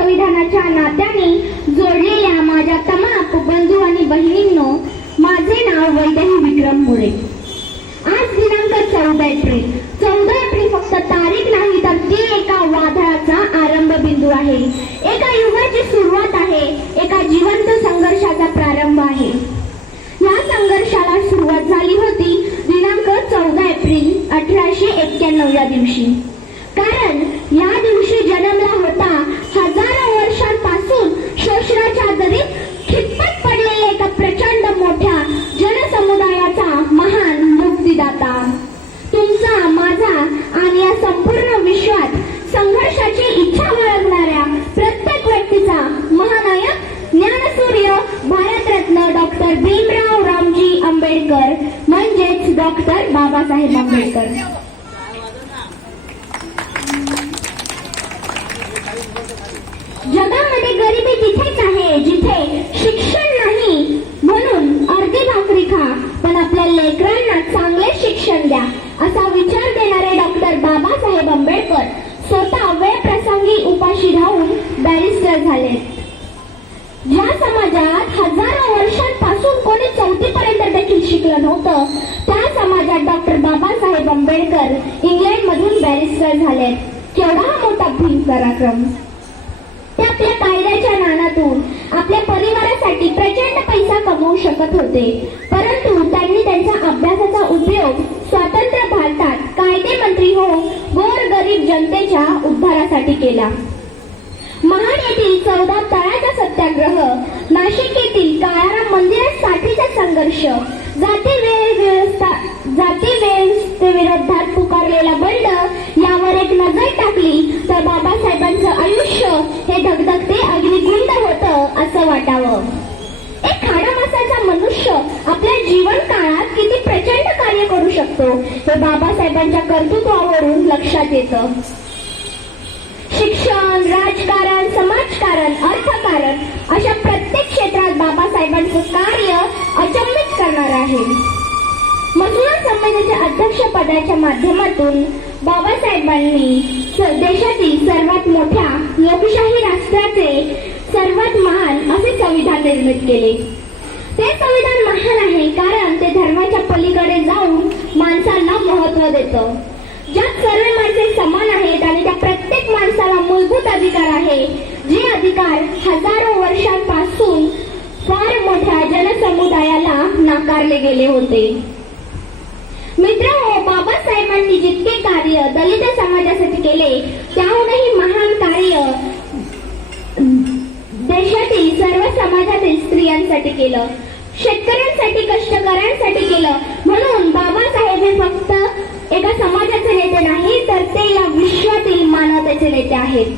संविधानाच्या नात्याने जोडलेल्या माझ्या तमाम बंधू आणि बहिणींनो, माझे नाव वैदेही विक्रम मुळे. आज दिनांक 14 एप्रिल. 14 एप्रिल फक्त तारीख नाही तर ती एका वादळाचा आरंभ बिंदू आहे, एका युगाची सुरुवात आहे, एका जिवंत संघर्षाचा प्रारंभ आहे. या संघर्षाला सुरुवात झाली होती दिनांक 14 एप्रिल 1891 या दिवशी. कारण या दिवशी जन्मला होता हजारो वर्षांपासून शोषणाच्या दरीत खितपत पडलेल्या एका प्रचंड मोठ्या जनसमुदायाचा महान मुक्तिदाता. तुमचा, माझा आणि या संपूर्ण विश्वात संघर्षाची इच्छा बाळगणाऱ्या प्रत्येक व्यक्तीचा महानायक, ज्ञानसूर्य, भारतरत्न डॉक्टर भीमराव रामजी आंबेडकर म्हणजेच डॉक्टर बाबासाहेब आंबेडकर. जगामध्ये गरिबी तिथेच आहे जिथे शिक्षण नाही, म्हणून अर्धी भाकरी खा पण आपल्या लेकरांना चांगले शिक्षण द्या, असा विचार देणारे डॉक्टर बाबासाहेब आंबेडकर स्वतः वेळ प्रसंगी उपाशी राहून बॅरिस्टर झाले. ज्या समाजात हजारो वर्षांपासून कोणी 4थी पर्यंत देखील शिकलं नव्हतं, त्या समाजात डॉक्टर बाबासाहेब आंबेडकर इंग्लंडमधून बॅरिस्टर झाले. केवढा मोठा भीम पराक्रम! ते आपल्या कायद्याच्या नाणातून आपल्या परिवारासाठी प्रचंड पैसा कमवू शकत होते, परंतु त्यांनी त्यांच्या अभ्यासाचा उपयोग स्वतंत्र भारतात कायदेमंत्री होऊन गोरगरीब जनतेच्या उद्धारासाठी केला. महाड येथील 14 तळ्याचा सत्याग्रह, नाशिक येथील काळाराम मंदिरासाठीचा संघर्ष, जाती व्यवस्थेविरोधात पुकारलेला बंड यावर एक नजर टाकली तर बाबासाहेबांचं आयुष्य हे धगधगते अग्निकुंड होतं असं वाटावं. एक खाडामासाचा मनुष्य आपल्या जीवन काळात किती प्रचंड कार्य करू शकतो हे बाबासाहेबांच्या कर्तृत्वावरून लक्षात येतं. शिक्षण, राजकारण, समाजकारण, अर्थकारण अशा प्रत्येक क्षेत्रात बाबासाहेबांचं कार्य अचंबित करणार आहे. मजुरा संमेलनाच्या अध्यक्षपदाच्या माध्यमातून बाबासाहेबांनी देशातील सर्वात मोठ्या लोकशाही राष्ट्राचे सर्वात महान असे संविधान निर्मित केले. ते संविधान महान आहे कारण ते धर्माच्या पलीकडे जाऊन माणसाला महत्त्व देतं. ज्यात सर्व माणसे समान आहेत आणि त्या प्रत्येक माणसाला मूलभूत अधिकार आहे, जे अधिकार हजारो वर्षांपासून फार मोठ्या जनसमुदायाला नाकारले गेले होते. मित्रांनो, बाबासाहेबांनी जितके कार्य दलित समाजासाठी केले त्याहूनही महान कार्य देशातील सर्व समाजातील स्त्रियांसाठी केलं, शेतकऱ्यांसाठी, कष्टकऱ्यांसाठी केलं. म्हणून बाबासाहेब हे फक्त एका समाजाचे नेते नाही तर ते या विश्वातील मानवतेचे नेते आहेत.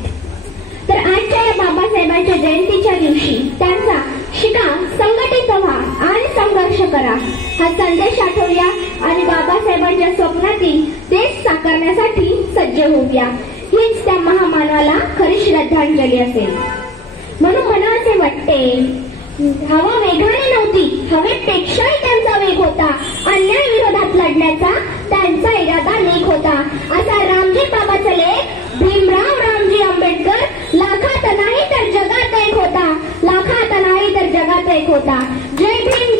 तर आजच्या या बाबासाहेबांच्या जयंतीच्या दिवशी त्यांचा शिका, संघटित व्हा आणि संघर्ष करा हा संदेश आठवूया आणि बाबासाहेबांच्या स्वप्नातील देश साकारण्यासाठी सज्ज होऊया. हीच त्या महामानवाला खरी श्रद्धांजली असेल. म्हणून मला असे वाटते, हवा वेगाने नव्हती, हवेपेक्षाही त्यांचा वेग होता. अन्याय विरोधात लढण्याचा त्यांचा इरादा नेक होता. असा रामजी बाबाचा लेख भीमराव रामजी आंबेडकर लाखात नाही तर जगात एक होता, लाखात नाही तर जगात एक होता. जय भीम.